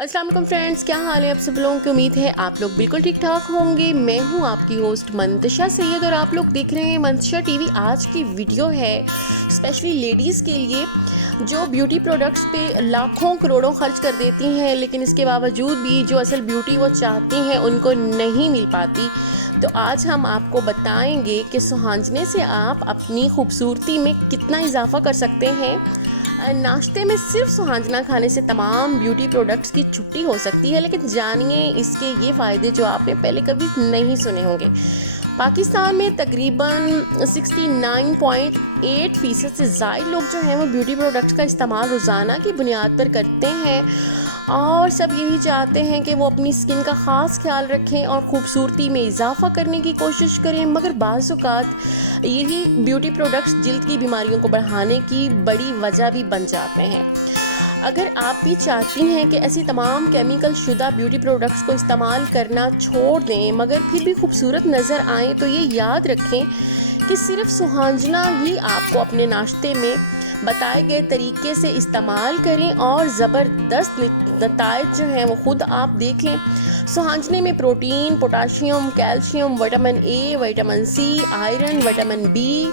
अस्सलाम वालेकुम फ्रेंड्स, क्या हाल है आप सब लोगों की। उम्मीद है आप लोग बिल्कुल ठीक ठाक होंगे। मैं हूं आपकी होस्ट मंतशा सैयद और आप लोग देख रहे हैं मंतशा टीवी। आज की वीडियो है स्पेशली लेडीज़ के लिए जो ब्यूटी प्रोडक्ट्स पे लाखों करोड़ों खर्च कर देती हैं, लेकिन इसके बावजूद भी जो असल ब्यूटी वो चाहती हैं उनको नहीं मिल पाती। तो आज हम आपको बताएंगे कि सुहांजने से आप अपनी खूबसूरती में कितना इजाफा कर सकते हैं। नाश्ते में सिर्फ सुहांजना खाने से तमाम ब्यूटी प्रोडक्ट्स की छुट्टी हो सकती है, लेकिन जानिए इसके ये फ़ायदे जो आपने पहले कभी नहीं सुने होंगे। पाकिस्तान में तकरीबन 69.8% से ज़्यादा लोग जो हैं वो ब्यूटी प्रोडक्ट्स का इस्तेमाल रोज़ाना की बुनियाद पर करते हैं और सब यही चाहते हैं कि वो अपनी स्किन का ख़ास ख्याल रखें और ख़ूबसूरती में इजाफा करने की कोशिश करें। मगर बाज़ औक़ात यही ब्यूटी प्रोडक्ट्स जिल्द की बीमारियों को बढ़ाने की बड़ी वजह भी बन जाते हैं। अगर आप भी चाहती हैं कि ऐसी तमाम केमिकल शुदा ब्यूटी प्रोडक्ट्स को इस्तेमाल करना छोड़ दें मगर फिर भी खूबसूरत नज़र आएँ, तो ये याद रखें कि सिर्फ सुहांजना ही आपको अपने नाश्ते में बताए गए तरीके से इस्तेमाल करें और ज़बरदस्त नताइज जो हैं वो ख़ुद आप देख लें। सुहांजने में protein, potassium, calcium, vitamin A, vitamin C, iron, vitamin B,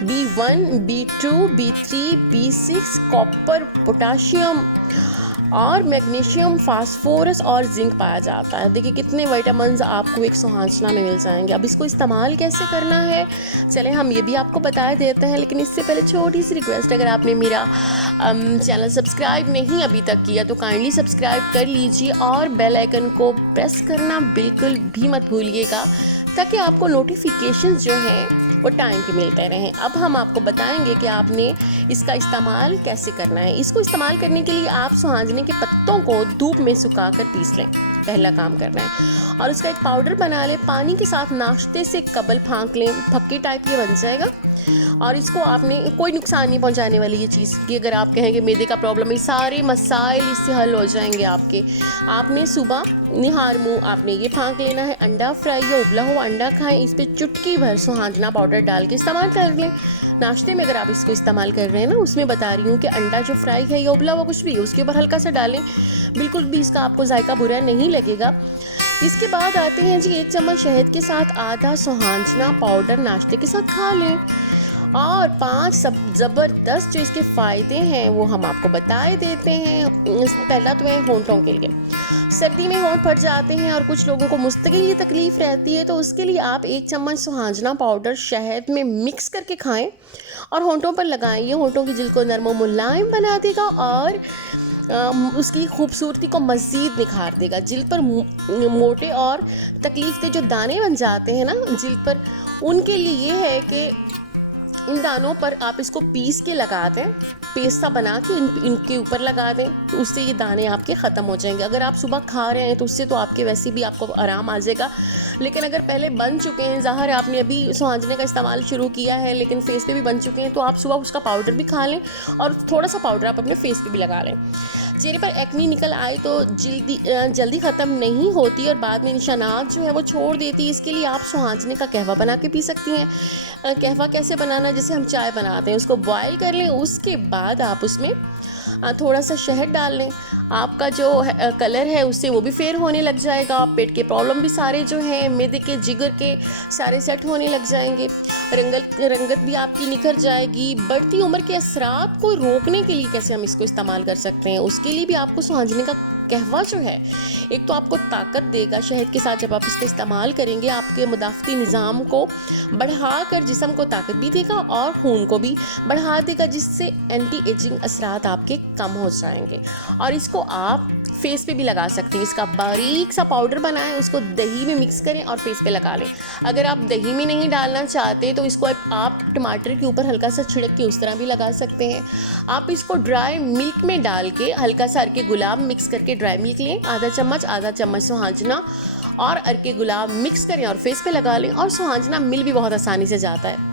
B1, B2, B3, B6, copper, potassium और मैग्नीशियम, फास्फोरस और जिंक पाया जाता है। देखिए कितने विटामिन्स आपको एक सुहांजना में मिल जाएंगे। अब इसको इस्तेमाल कैसे करना है चलें हम ये भी आपको बता देते हैं, लेकिन इससे पहले छोटी सी रिक्वेस्ट, अगर आपने मेरा चैनल सब्सक्राइब नहीं अभी तक किया तो काइंडली सब्सक्राइब कर लीजिए और बेल आइकन को प्रेस करना बिल्कुल भी मत भूलिएगा ताकि आपको नोटिफिकेशंस जो हैं वो टाइम पे मिलते रहें। अब हम आपको बताएंगे कि आपने इसका इस्तेमाल कैसे करना है। इसको इस्तेमाल करने के लिए आप सुहांजने के पत्तों को धूप में सुखाकर पीस लें, पहला काम करना है, और उसका एक पाउडर बना लें। पानी के साथ नाश्ते से कबल फाँक लें, फक्की टाइप ये बन जाएगा। और इसको आपने कोई नुकसान नहीं पहुंचाने वाली ये चीज़ कि अगर आप कहेंगे मैदे का प्रॉब्लम है, सारे मसाइल इससे हल हो जाएंगे आपके। आपने सुबह निहार मुँह आपने ये फाँक लेना है। अंडा फ्राई या उबला हुआ अंडा खाएं, इस पर चुटकी भर सुहांजना पाउडर डाल के इस्तेमाल कर लें। नाश्ते में अगर आप इसको इस्तेमाल कर रहे हैं ना, उसमें बता रही हूँ कि अंडा जो फ्राई है या उबला हुआ कुछ भी उसके ऊपर हल्का सा डालें, बिल्कुल भी इसका आपको जायका बुरा नहीं लगेगा। इसके बाद आते हैं जी 1 चम्मच शहद के साथ आधा सुहांजना पाउडर नाश्ते के साथ खा लें। और 5 ज़बरदस्त जो इसके फ़ायदे हैं वो हम आपको बताए देते हैं। पहला तो है होंठों के लिए। सर्दी में होंठ फट जाते हैं और कुछ लोगों को मुस्तकिल ये तकलीफ़ रहती है, तो उसके लिए आप 1 चम्मच सुहांजना पाउडर शहद में मिक्स करके खाएं और होंठों पर लगाएं। ये होंठों की जिल्द को नरम और मुलायम बना देगा और उसकी खूबसूरती को मज़ीद निखार देगा। जिल्द पर मोटे और तकलीफ दे जो दाने बन जाते हैं ना जिल्द पर, उनके लिए ये है कि इन दानों पर आप इसको पीस के लगा दें, पेस्ट सा बना के इनके ऊपर लगा दें, तो उससे ये दाने आपके ख़त्म हो जाएंगे। अगर आप सुबह खा रहे हैं तो उससे तो आपके वैसे भी आपको आराम आ जाएगा, लेकिन अगर पहले बन चुके हैं, ज़ाहिर है आपने अभी सुहांजने का इस्तेमाल शुरू किया है लेकिन फेस पे भी बन चुके हैं, तो आप सुबह उसका पाउडर भी खा लें और थोड़ा सा पाउडर आप अपने फेस पे भी लगा लें। चेहरे पर एक्नी निकल आए तो जल्दी ख़त्म नहीं होती और बाद में निशानात जो है वो छोड़ देती है। इसके लिए आप सुहांजने का कहवा बना के पी सकती हैं। कहवा कैसे बनाना, जैसे हम चाय बनाते हैं, उसको बॉयल कर लें, उसके बाद आप उसमें थोड़ा सा शहद डाल लें। आपका जो कलर है उससे वो भी फेयर होने लग जाएगा। पेट के प्रॉब्लम भी सारे जो हैं मैदे के, जिगर के, सारे सेट होने लग जाएंगे। रंगत भी आपकी निखर जाएगी। बढ़ती उम्र के असरात को रोकने के लिए कैसे हम इसको इस्तेमाल कर सकते हैं, उसके लिए भी आपको सुहांजने का कहवा जो है एक तो आपको ताकत देगा। शहद के साथ जब आप इसको इस्तेमाल करेंगे आपके मुदाफ़ती निज़ाम को बढ़ाकर जिस्म को ताकत भी देगा और खून को भी बढ़ा देगा, जिससे एंटी एजिंग असरात आपके कम हो जाएंगे। और इसको आप फेस पे भी लगा सकते हैं। इसका बारीक सा पाउडर बनाएं, उसको दही में मिक्स करें और फेस पे लगा लें। अगर आप दही में नहीं डालना चाहते तो इसको आप टमाटर के ऊपर हल्का सा छिड़क के उस तरह भी लगा सकते हैं। आप इसको ड्राई मिल्क में डाल के हल्का सा अर्के गुलाब मिक्स करके ड्राई मिल्क लें, आधा चम्मच सुहांजना और अर्के गुलाब मिक्स करें और फेस पे लगा लें। और सुहांजना मिल भी बहुत आसानी से जाता है।